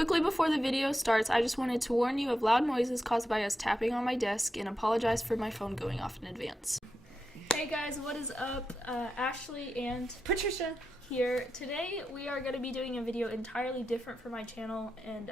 Quickly before the video starts, I just wanted to warn you of loud noises caused by us tapping on my desk and apologize for my phone going off in advance. Hey guys, what is up? Ashley and Patricia here. Today we are going to be doing a video entirely different for my channel, and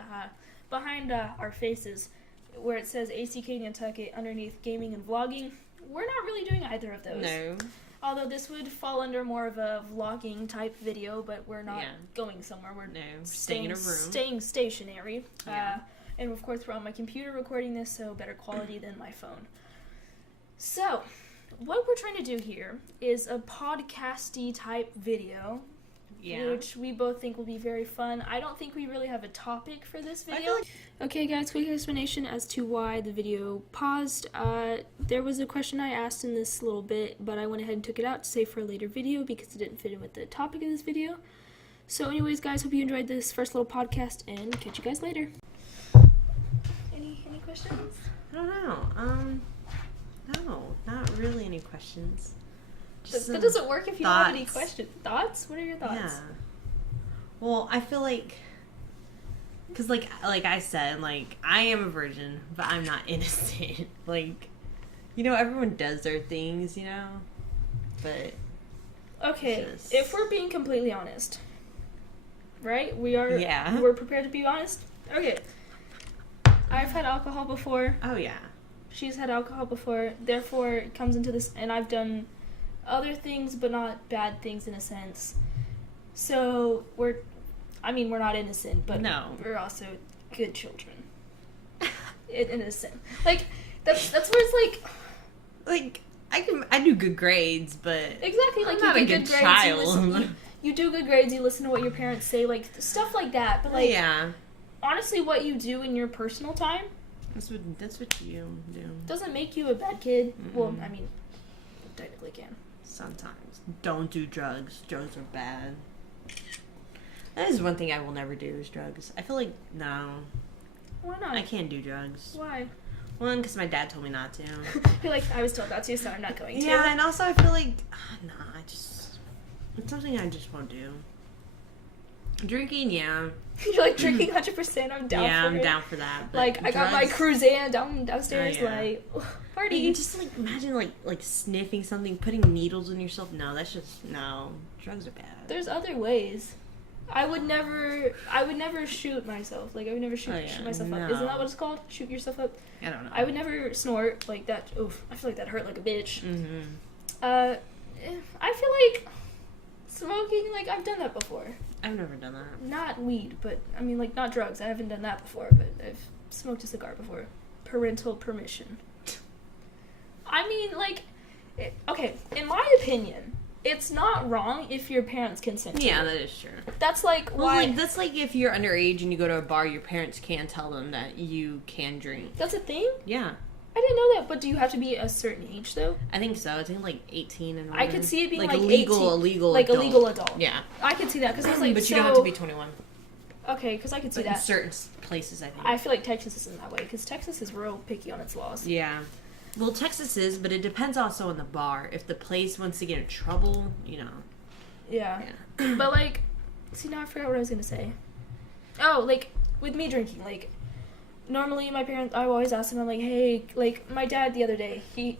behind our faces where it says ACK Nantucket underneath gaming and vlogging, we're not really doing either of those. No. Although this would fall under more of a vlogging type video, but we're not going somewhere. We're staying in a room. Staying stationary. Yeah. And of course we're on my computer recording this, so better quality than my phone. So, what we're trying to do here is a podcasty type video, which we both think will be very fun. I don't think we really have a topic for this video. Okay guys, quick explanation as to why the video paused. There was a question I asked in this little bit, but I went ahead and took it out to save for a later video because it didn't fit in with the topic of this video. So anyways guys, hope you enjoyed this first little podcast, and catch you guys later. Any questions? I don't know. No, not really any questions. That doesn't work if you don't have any questions. Thoughts? What are your thoughts? Yeah. Well, I feel like, because like I said, like, I am a virgin, but I'm not innocent. Like, you know, everyone does their things, you know? But... Okay, if we're being completely honest, right? We're prepared to be honest? Okay. I've had alcohol before. Oh, yeah. She's had alcohol before. Therefore, it comes into this, and I've done other things, but not bad things in a sense. So, we're not innocent, but we're also good children. in a sense. Like, that's where it's like, I do good grades, but exactly, like, I'm not you a get good good child. grades, you do good grades, you listen to what your parents say, like, stuff like that, but, like, honestly, what you do in your personal time, that's what you do. Doesn't make you a bad kid. Mm-hmm. Well, I mean, technically can. Sometimes. Don't do drugs. Drugs are bad. That is one thing I will never do, is drugs. I feel like, no. Why not? I can't do drugs. Why? One, because my dad told me not to. You're like, I was told not to, so I'm not going to. Yeah, and also I feel like, it's something I just won't do. Drinking, yeah. You're like, drinking 100%, I'm down for it. Yeah, I'm down for that. Like, I got my Cruzan downstairs, party. You just, like, imagine, like, sniffing something, putting needles in yourself. No, that's just, no. Drugs are bad. There's other ways. I would never shoot myself. Like, I would never shoot myself up. Isn't that what it's called? Shoot yourself up? I don't know. I would never snort like that. Oof, I feel like that hurt like a bitch. Mm-hmm. I feel like smoking, like, I've done that before. I've never done that. Not weed, but, I mean, like, not drugs. I haven't done that before, but I've smoked a cigar before. Parental permission. I mean, like, okay, in my opinion, it's not wrong if your parents consent to it. Yeah, that is true. That's, like, why... Like, that's like if you're underage and you go to a bar, your parents can tell them that you can drink. That's a thing? Yeah. I didn't know that, but do you have to be a certain age, though? I think so. I think, like, 18 and older. I could see it being, like illegal 18, like adult. a legal adult. Yeah. I could see that, because I was like, but you don't have to be 21. Okay, because I could see that. In certain places, I think. I feel like Texas isn't that way, because Texas is real picky on its laws. Yeah. Well, Texas is, but it depends also on the bar. If the place wants to get in trouble, you know. Yeah. But, like, see, now I forgot what I was going to say. Oh, like, with me drinking, like, normally my parents, I always ask them, I'm like, hey, like, my dad the other day, he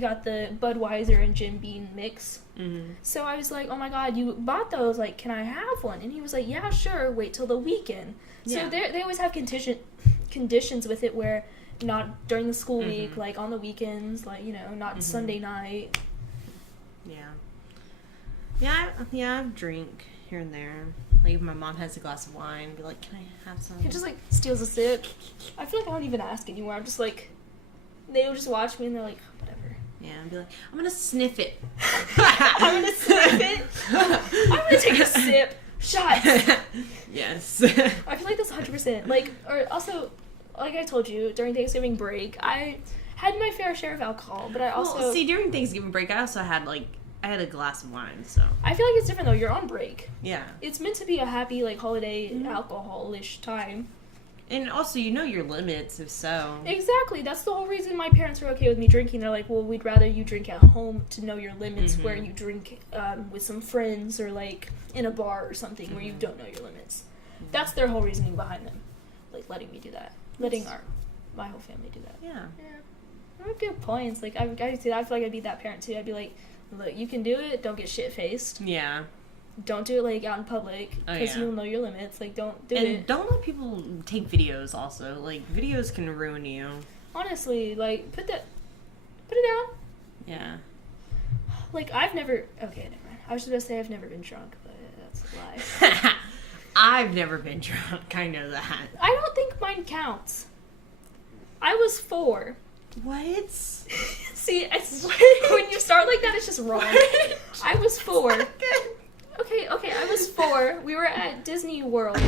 got the Budweiser and Jim Beam mix. Mm-hmm. So I was like, oh my god, you bought those, like, can I have one? And he was like, yeah, sure, wait till the weekend. So they always have conditions with it where not during the school week, like, on the weekends, like, you know, not Sunday night. Yeah, I drink here and there. Like, if my mom has a glass of wine, I'd be like, can I have some? He just, like, steals a sip. I feel like I don't even ask anymore. I'm just like, they'll just watch me and they're like, whatever. Yeah, I'd be like, I'm gonna sniff it. I'm gonna sniff it. I'm gonna take a sip. Shots. Yes. I feel like that's 100%. Like, or also, like I told you, during Thanksgiving break, I had my fair share of alcohol, but I also... Well, see, during Thanksgiving break, I also had, like, I had a glass of wine, so... I feel like it's different, though. You're on break. Yeah. It's meant to be a happy, like, holiday alcohol-ish time. And also, you know your limits, if so. Exactly. That's the whole reason my parents are okay with me drinking. They're like, well, we'd rather you drink at home to know your limits, where you drink with some friends or, like, in a bar or something where you don't know your limits. That's their whole reasoning behind them, like letting me do that, letting my whole family do that. Yeah. Good points. Like I feel like I'd be that parent too. I'd be like, look, you can do it. Don't get shit faced. Yeah. Don't do it like out in public because you'll know your limits. Like don't do it. And don't let people take videos. Also, like videos can ruin you. Honestly, like put it down. Yeah. Like I've never. Okay, never mind. I was just gonna say I've never been drunk, but that's a lie. I've never been drunk. I know that. I don't think mine counts. I was 4. What? See, when you start like that, it's just wrong. I was 4. Okay, I was 4. We were at Disney World.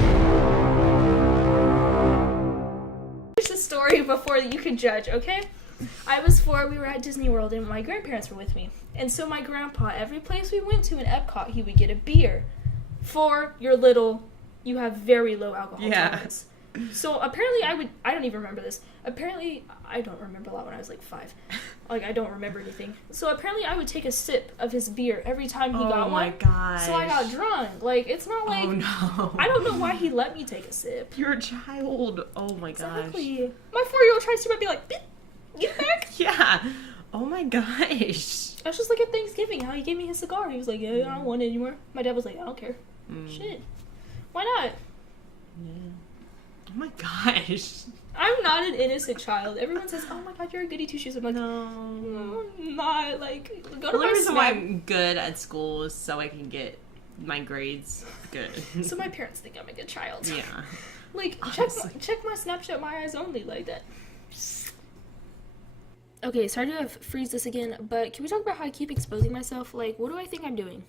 Here's the story before you can judge, okay? I was 4, we were at Disney World, and my grandparents were with me. And so my grandpa, every place we went to in Epcot, he would get a beer. For your little, you have very low alcohol tolerance. So apparently I don't even remember this. Apparently, I don't remember a lot when I was like 5. Like, I don't remember anything. So apparently I would take a sip of his beer every time he got one. Oh my gosh. So I got drunk. Like, it's not like... Oh no. I don't know why he let me take a sip. You're a child. Oh my gosh. Exactly. My 4-year-old tries to be like, get it back. Yeah. Oh my gosh. I was just like at Thanksgiving, how he gave me his cigar. He was like, yeah, I don't want it anymore. My dad was like, I don't care. Shit. Why not? Yeah. Oh my gosh. I'm not an innocent child. Everyone says, oh my god, you're a goody two-shoes. I'm like, no, I'm not. Like, go to my reason why I'm good at school is so I can get my grades good. So my parents think I'm a good child. Yeah. Like, check my Snapchat, my eyes only, like that. Okay, sorry to freeze this again, but can we talk about how I keep exposing myself? Like, what do I think I'm doing?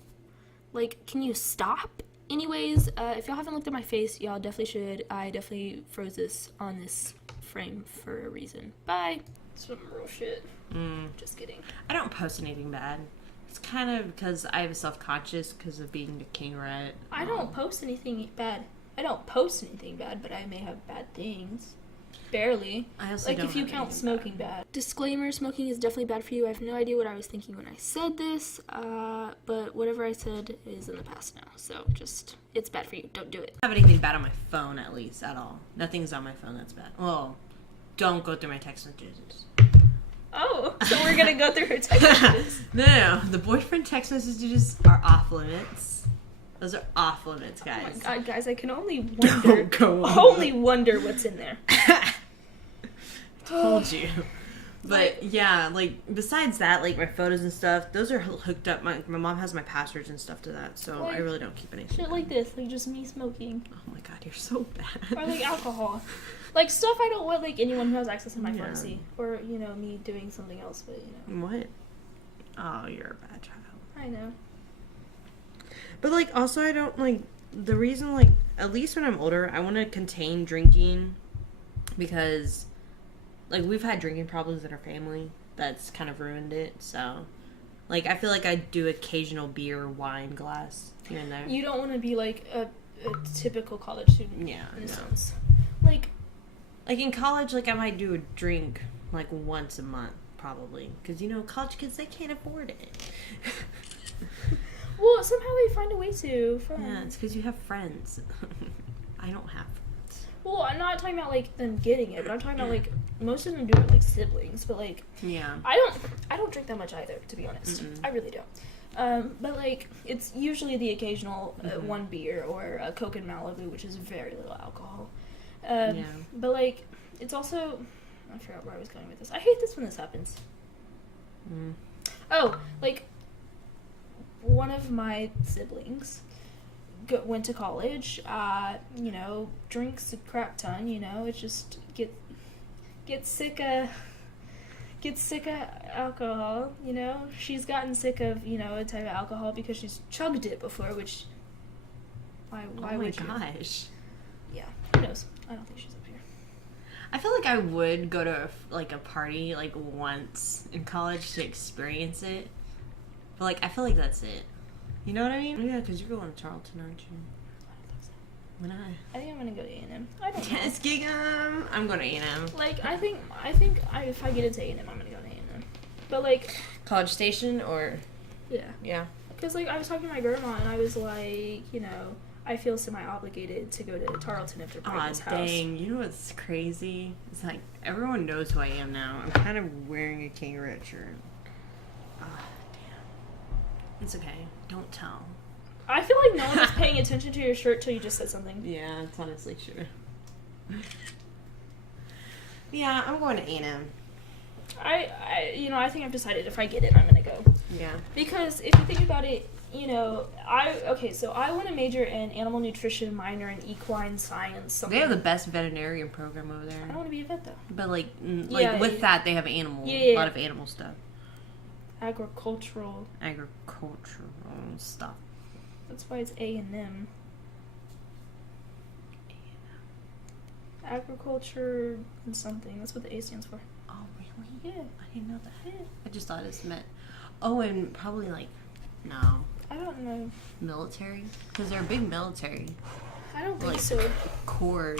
Like, can you stop? Anyways, if y'all haven't looked at my face, y'all definitely should. I definitely froze this on this frame for a reason. Bye. Some real shit. Just kidding. I don't post anything bad. It's kind of because I have self-conscious because of being a king rat. I don't post anything bad. I don't post anything bad, but I may have bad things. Barely. I also like, if you count smoking bad. Disclaimer, smoking is definitely bad for you. I have no idea what I was thinking when I said this, but whatever I said is in the past now. So, it's bad for you. Don't do it. I don't have anything bad on my phone, at least, at all. Nothing's on my phone that's bad. Well, don't go through my text messages. Oh, so we're gonna go through her text messages. No. The boyfriend text messages are off limits. Those are off limits, guys. Oh my god, guys, I can only wonder what's in there. Told you. But yeah, like besides that, like my photos and stuff, those are hooked up. My mom has my passwords and stuff to that, so like, I really don't keep anything. Shit like this, like just me smoking. Oh my god, you're so bad. Or like alcohol. Like stuff I don't want like anyone who has access to my phone to see. Or, you know, me doing something else, but you know. What? Oh, you're a bad child. I know. But like also I don't like the reason like at least when I'm older I want to contain drinking because like we've had drinking problems in our family that's kind of ruined it, so like I feel like I do occasional beer or wine glass here and there. You don't want to be like a typical college student. Yeah, in a sense. Like in college, like I might do a drink like once a month probably because you know college kids they can't afford it. Well, somehow they find a way to. Yeah, it's because you have friends. I don't have friends. Well, I'm not talking about, like, them getting it, but I'm talking about, like, most of them do it, like, siblings, but, like... Yeah. I don't drink that much either, to be honest. Mm-mm. I really don't. But, like, it's usually the occasional one beer or a Coke and Malibu, which is very little alcohol. Yeah. But, like, it's also... I forgot where I was going with this. I hate this when this happens. Oh, like... One of my siblings went to college, you know, drinks a crap ton, you know, it just gets sick of alcohol, you know. She's gotten sick of, you know, a type of alcohol because she's chugged it before, which, why would you? Oh my gosh. Yeah, who knows? I don't think she's up here. I feel like I would go to, like, a party, like, once in college to experience it. But, like, I feel like that's it. You know what I mean? Yeah, because you're going to Charlton, aren't you? I don't think so. When I think I'm going to go to A&M. I don't know. Yes, Gig'em! I'm going to A&M. Like, I think if I get into A&M, I'm going to go to A&M. But, like... College Station, or... Yeah. Yeah. Because, like, I was talking to my grandma, and I was like, you know... I feel semi-obligated to go to Tarleton if they're playing this house. Dang. You know what's crazy? It's like, everyone knows who I am now. I'm kind of wearing a King Red shirt. Damn. It's okay. Don't tell. I feel like no one was paying attention to your shirt till you just said something. Yeah, it's honestly true. Yeah, I'm going to A&M. I think I've decided if I get it, I'm gonna go. Yeah. Because if you think about it, so I want to major in animal nutrition, minor in equine science. Something. They have the best veterinarian program over there. I don't want to be a vet though. But with that, they have a lot of animal stuff. Agricultural stuff. That's why it's A&M. Agriculture and something. That's what the A stands for. Oh, really? Yeah. I didn't know that. Yeah. I just thought it meant... Oh, and probably, no. I don't know. Military? Because they're a big military. I don't think so. Corps.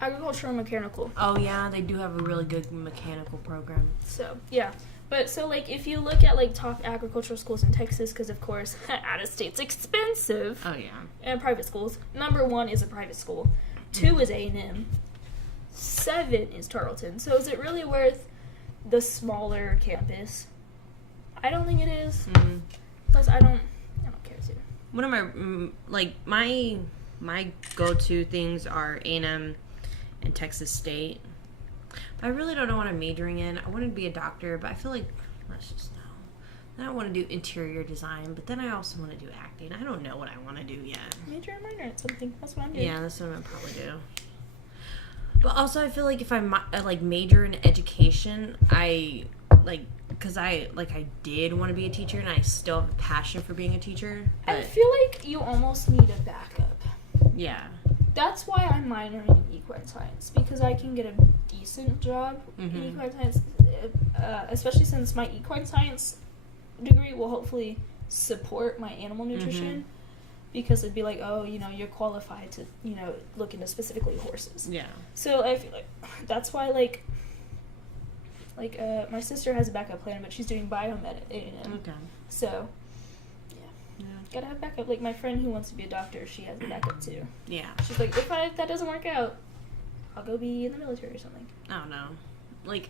Agricultural and mechanical. Oh, yeah. They do have a really good mechanical program. So, yeah. But, if you look at, top agricultural schools in Texas, because, of course, out-of-state's expensive. Oh, yeah. And private schools. Number 1 is a private school. 2 is A&M. 7 is Tarleton. So, is it really worth the smaller campus? I don't think it is. Mm-hmm. Plus, I don't care, too. One of my go-to things are A&M and Texas State. I really don't know what I'm majoring in. I wanted to be a doctor, but I feel like, let's just know. Then I want to do interior design, but then I also want to do acting. I don't know what I want to do yet. Major and minor in something. That's what I'm doing. Yeah, that's what I'm going to probably do. But also, I feel like if I major in education, because I did want to be a teacher, and I still have a passion for being a teacher. But I feel like you almost need a backup. Yeah. That's why I'm minoring in equine science, because I can get a decent job in equine science, especially since my equine science degree will hopefully support my animal nutrition, because it'd be like, oh, you're qualified to, look into specifically horses. Yeah. So I feel like that's why, my sister has a backup plan, but she's doing biomed at A&M. Okay. So, yeah. Gotta have backup. Like, my friend who wants to be a doctor, she has a backup, too. Yeah. She's like, if that doesn't work out, I'll go be in the military or something. I don't know.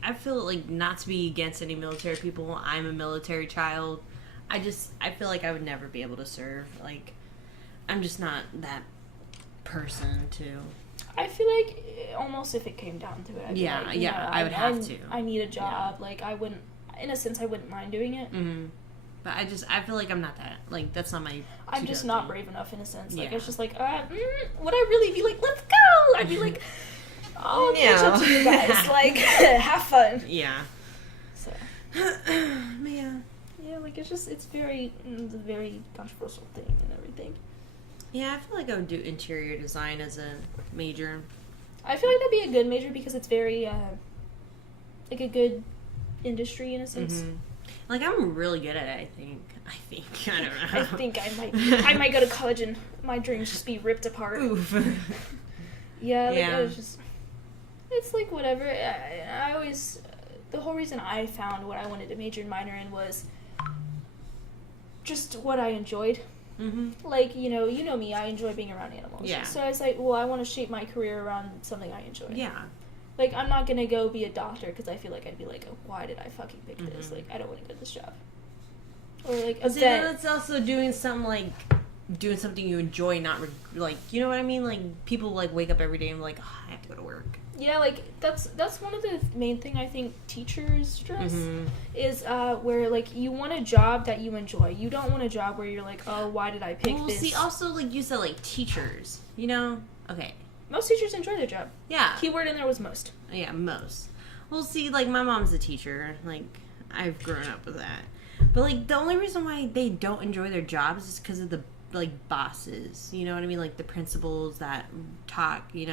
I feel not to be against any military people. I'm a military child. I feel like I would never be able to serve. I'm just not that person to... I feel like almost if it came down to it, I'd be like, I would have to. I need a job. Yeah. I wouldn't, in a sense, I wouldn't mind doing it. Mm-hmm. But I feel like I'm not that. That's not my... I'm just not brave enough, in a sense. It's just would I really be like, let's go? I'd be like, oh, catch up to you guys. Have fun. Yeah. So. Yeah. Yeah, it's a very controversial thing and everything. Yeah, I feel like I would do interior design as a major. I feel like that'd be a good major because it's very, a good industry in a sense. Mm-hmm. I'm really good at it, I think. I don't know. I think I might go to college and my dreams just be ripped apart. Oof. Yeah, it was just, it's whatever. I always, the whole reason I found what I wanted to major and minor in was just what I enjoyed. Mm-hmm. You know me, I enjoy being around animals. Yeah. So I was like, well, I want to shape my career around something I enjoy. Yeah. I'm not going to go be a doctor because I feel like I'd be like, oh, why did I fucking pick this? I don't want to get this job. Or, a vet. It's also doing something you enjoy, not, you know what I mean? People, wake up every day and oh, I have to go to work. Yeah, that's one of the main thing I think teachers stress is where, you want a job that you enjoy. You don't want a job where you're like, oh, why did I pick this? Well, see, also, you said, teachers, Okay. Most teachers enjoy their job. Yeah. Keyword in there was most. Yeah, most. Well, see, my mom's a teacher. I've grown up with that. But, the only reason why they don't enjoy their jobs is because of the, bosses. You know what I mean? The principals that talk, they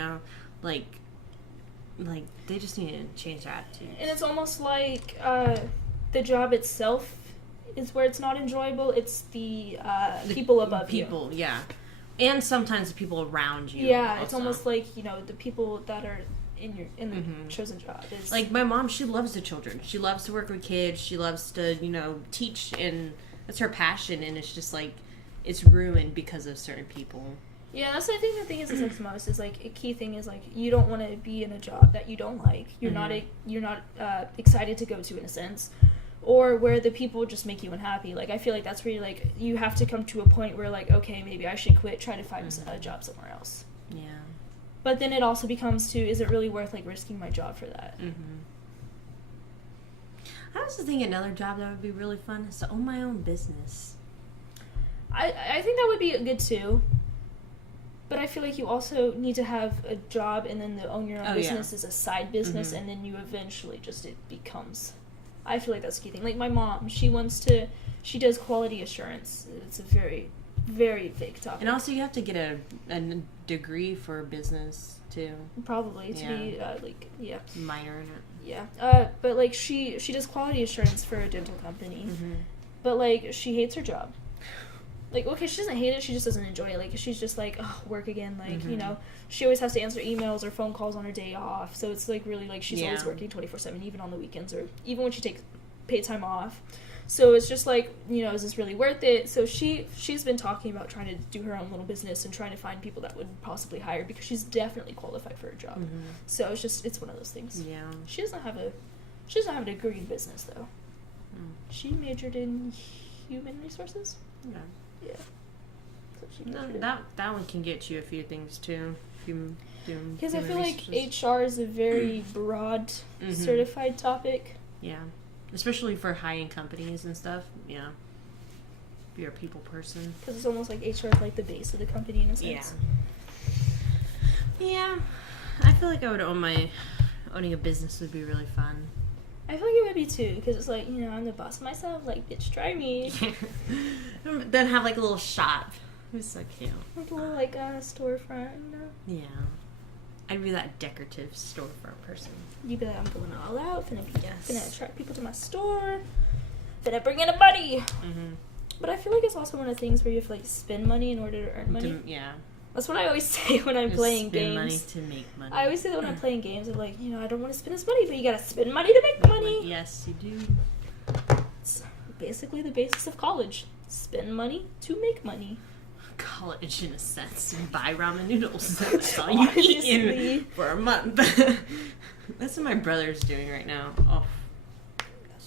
just need to change their attitude. And it's almost the job itself is where it's not enjoyable. It's the people above you. People, yeah. And sometimes the people around you. Yeah, also. it's almost the people that are in the chosen job. It's, like my mom, she loves the children. She loves to work with kids. She loves to, teach, and that's her passion. And it's just like it's ruined because of certain people. Yeah, that's I think the thing is like the most is like a key thing is like you don't want to be in a job that you don't like. You're not excited to go to in a sense, or where the people just make you unhappy. Like I feel like that's where you have to come to a point where like okay, maybe I should quit, try to find a job somewhere else. Yeah. But then it also becomes to, is it really worth, like, risking my job for that? I also think another job that would be really fun is to own my own business. I think that would be good, too. But I feel like you also need to have a job, and then the own your own business is a side business, and then you eventually it becomes... I feel like that's the key thing. Like, my mom, she does quality assurance. It's a very... very vague topic. And also you have to get a degree for business too. Probably to be minor in it. Yeah. But like she does quality assurance for a dental company. But like she hates her job. Like okay, she doesn't hate it, she just doesn't enjoy it. Like she's just like, oh, work again, like, she always has to answer emails or phone calls on her day off. So it's like really like she's always working 24/7 even on the weekends or even when she takes paid time off. So it's just like, is this really worth it? So she's been talking about trying to do her own little business and trying to find people that would possibly hire because she's definitely qualified for a job. So it's one of those things. Yeah. She doesn't have a degree in business though. She majored in human resources. Yeah. Yeah. So that one can get you a few things too. Because I feel like HR is a very broad certified topic. Yeah. Especially for high-end companies and stuff, yeah. If you're a people person. Because it's almost like HR is like the base of the company in a sense. Yeah. I feel like owning a business would be really fun. I feel like it would be too, because it's like, I'm the boss of myself, like, bitch, try me. Then have like a little shop. It's so cute. Like a little, like, storefront, Yeah. I'd be that decorative storefront person. You'd be like, I'm going all out, finna attract people to my store, finna bring in a buddy. But I feel like it's also one of the things where you have to, like, spend money in order to earn money. Yeah. That's what I always say when I'm playing games. Spend money to make money. I always say that when I'm playing games. I'm like, I don't want to spend this money, but you gotta spend money to make money. Yes, you do. It's basically the basis of college. Spend money to make money. College, in a sense. Buy ramen noodles. That's all you eat for a month. That's what my brother's doing right now. Oh.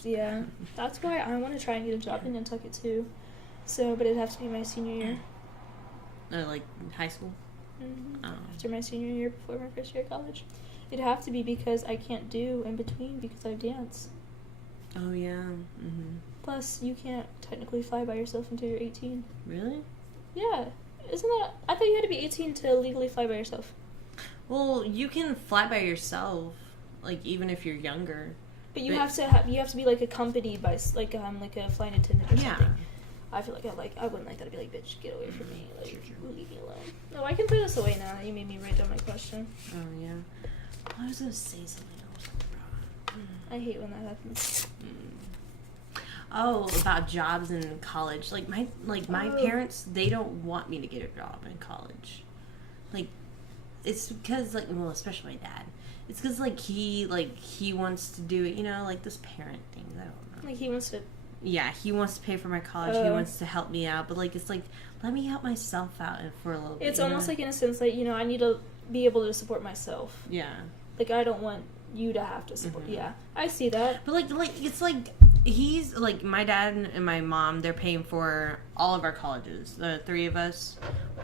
Yeah. That's why I want to try and get a job in Nantucket, too. So, but it'd have to be my senior year. Like high school? After my senior year, before my first year of college. It'd have to be because I can't do in between because I dance. Oh, yeah. Plus, you can't technically fly by yourself until you're 18. Really? Yeah. Isn't that... I thought you had to be 18 to legally fly by yourself. Well, you can fly by yourself, like, even if you're younger. But you have to be, like, accompanied by, like a flight attendant or something. I feel like I wouldn't like that. I'd be like, bitch, get away from me. Like, leave me alone. No, I can throw this away now that you made me write down my question. Oh, yeah. I was going to say something else. I hate when that happens. Oh, about jobs in college. Like, my parents, they don't want me to get a job in college. Like, it's because, like, well, especially my dad. It's because, like, he wants to do it, like, this parent thing. I don't know. Like, he wants to... Yeah, he wants to pay for my college. He wants to help me out. But, like, it's like, let me help myself out for a little bit. It's almost like, in a sense, like, I need to be able to support myself. Yeah. Like, I don't want you to have to support... Yeah, I see that. But, like, it's like, he's, like, my dad and my mom, they're paying for all of our colleges. The three of us.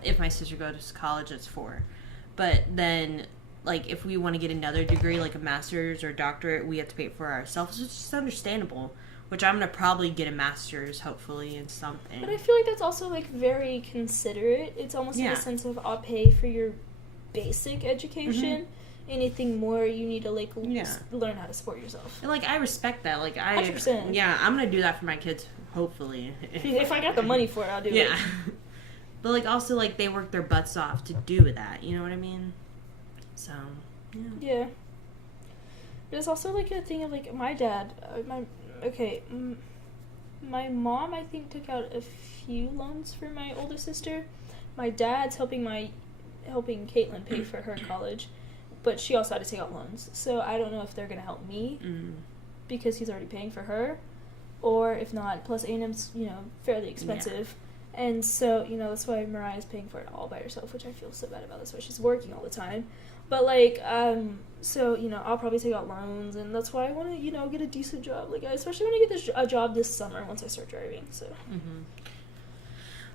If my sister goes to college, it's 4. But then... Like, if we want to get another degree, like a master's or doctorate, we have to pay it for ourselves. It's just understandable. Which I'm going to probably get a master's, hopefully, in something. But I feel like that's also, like, very considerate. It's almost in a sense of, I'll pay for your basic education. Anything more, you need to, like, learn how to support yourself. And, like, I respect that. Like, 100%. Yeah, I'm going to do that for my kids, hopefully. If I got the money for it, I'll do it. Yeah. But, like, also, like, they work their butts off to do that. You know what I mean? So, yeah. But it's also, like, a thing of, like, my dad, my mom, I think, took out a few loans for my older sister. My dad's helping Caitlin pay for her college. but she also had to take out loans. So I don't know if they're going to help me because he's already paying for her, or if not, plus A&M's, fairly expensive. Yeah. And so, that's why Mariah's paying for it all by herself, which I feel so bad about. That's why she's working all the time. But, so, I'll probably take out loans, and that's why I want to, get a decent job. Like, I especially want to get a job this summer once I start driving, so.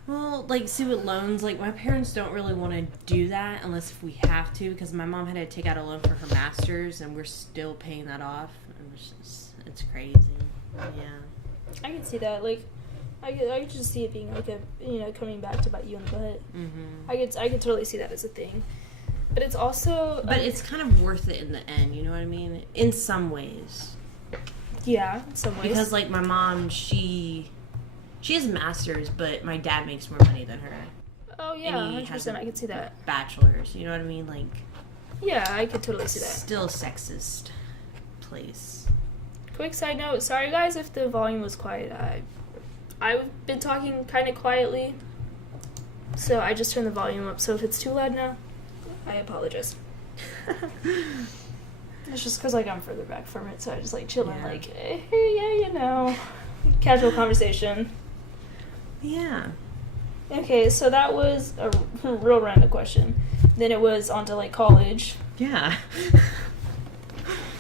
Well, see, with loans, my parents don't really want to do that unless if we have to, because my mom had to take out a loan for her master's, and we're still paying that off. And it's crazy. Yeah. I can see that. I could just see it being, coming back to bite you in the butt. I could totally see that as a thing. But it's also... But it's kind of worth it in the end, you know what I mean? In some ways. Yeah, in some ways. Because, my mom, she has a master's, but my dad makes more money than her. Oh, yeah, 100%. I could see that. Bachelor's, you know what I mean? Yeah, I could totally see that. Still sexist place. Quick side note. Sorry, guys, if the volume was quiet. I've been talking kind of quietly, so I just turned the volume up. So if it's too loud now, I apologize. It's just because, I'm further back from it, so I just, chilling, hey, casual conversation. Yeah. Okay, so that was a real random question. Then it was on to, college. Yeah.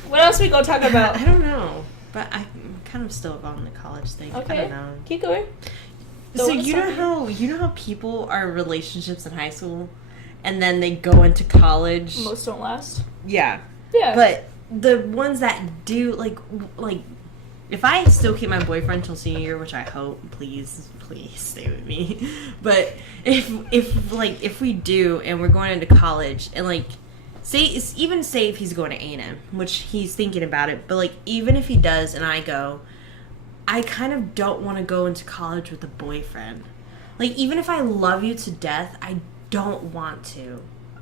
What else we gonna talk about? I don't know, but I'm kind of still on the college thing. Okay. I don't know. Keep going. So you know how people are in relationships in high school, and then they go into college. Most don't last. Yeah. Yeah. But the ones that do, if I still keep my boyfriend till senior year, which I hope, please stay with me. But if we do, and we're going into college, and say if he's going to A&M, which he's thinking about it, but even if he does and I go, I kind of don't want to go into college with a boyfriend. Even if I love you to death, I don't want to.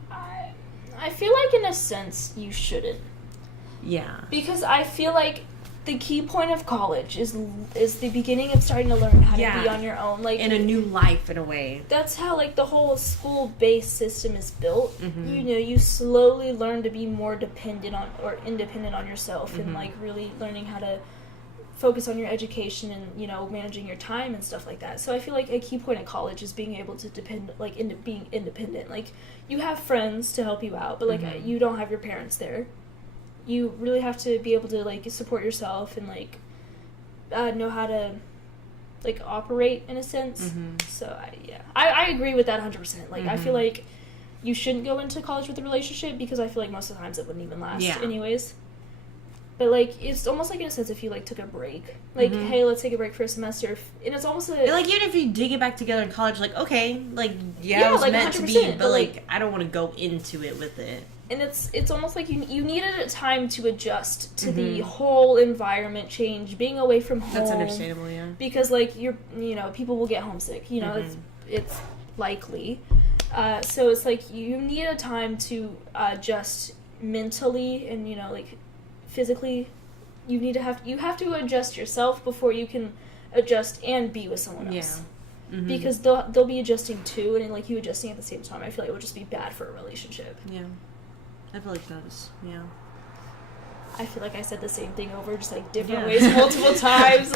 I feel in a sense you shouldn't. Yeah. Because I feel the key point of college is the beginning of starting to learn how to be on your own, in a new life, in a way. That's how the whole school-based system is built. Mm-hmm. You slowly learn to be more independent on yourself, and really learning how to focus on your education and managing your time and stuff like that. So I feel a key point of college is being able to being independent. You have friends to help you out, but you don't have your parents there. You really have to be able to support yourself and know how to operate in a sense. So I agree with that 100%. I feel you shouldn't go into college with a relationship, because I feel most of the times it wouldn't even last anyways. But it's almost in a sense if you took a break, hey, let's take a break for a semester, and it's almost even if you did get back together in college, okay, it was meant 100%, to be, but I don't want to go into it with it. And it's almost you needed a time to adjust to the whole environment change, being away from home. That's understandable, yeah. Because people will get homesick. It's likely. So it's you need a time to adjust mentally and physically. You have to adjust yourself before you can adjust and be with someone else. Yeah. Because they'll be adjusting too, and you adjusting at the same time. I feel it would just be bad for a relationship. Yeah. I feel that's, yeah. I feel I said the same thing over just different ways multiple times.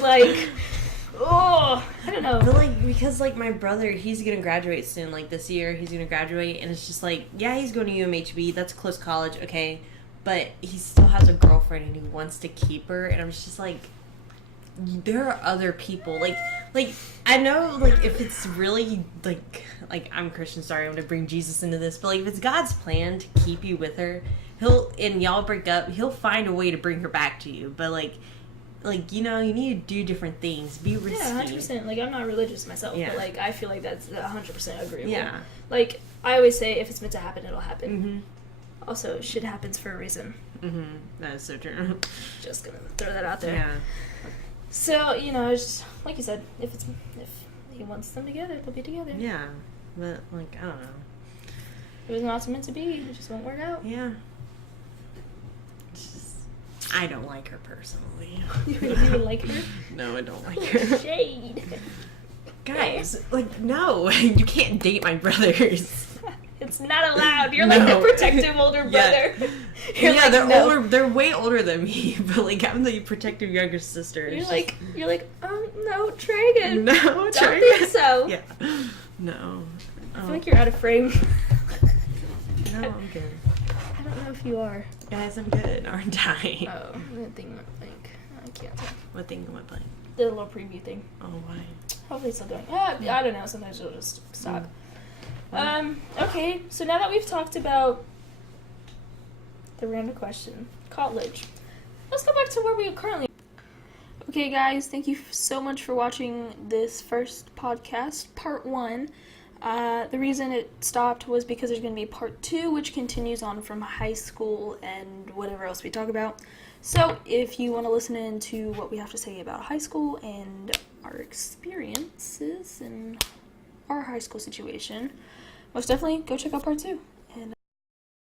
Oh, I don't know. But because my brother, he's gonna graduate soon. This year, he's gonna graduate, and it's just he's going to UMHB. That's a close college, okay, but he still has a girlfriend and he wants to keep her, and I'm just there are other people. I know, if it's really, I'm Christian, sorry, I'm gonna bring Jesus into this, but, if it's God's plan to keep you with her, and y'all break up, he'll find a way to bring her back to you, but, you need to do different things, be risky. Yeah, 100%, I'm not religious myself, but, I feel that's 100% agreeable. Yeah. I always say, if it's meant to happen, it'll happen. Also, shit happens for a reason. That is so true. Just gonna throw that out there. Yeah. So, it's just, like you said, if he wants them together, they'll be together. Yeah. But, I don't know. It was not meant to be. It just won't work out. Yeah. I don't like her personally. You don't like her? No, I don't like her. Shade. Guys, no. You can't date my brothers. It's not allowed. You're like the protective older brother. Yeah, like, they're no. older. They're way older than me, but like I'm the protective younger sister. You're like, no, Tragan. No, Don't think so. Yeah. No. I feel like you're out of frame. No, I'm good. I don't know if you are. Guys, I'm good, aren't I? Oh, that thing went blank. I can't tell. What thing went blank? The little preview thing. Oh, why? Hopefully it's still going. I don't know. Sometimes it'll just stop. Okay, so now that we've talked about the random question, college, let's go back to where we are currently. Okay, guys, thank you so much for watching this first podcast, part 1. The reason it stopped was because there's going to be part 2, which continues on from high school and whatever else we talk about. So if you want to listen into what we have to say about high school and our experiences in our high school situation, most definitely go check out part 2.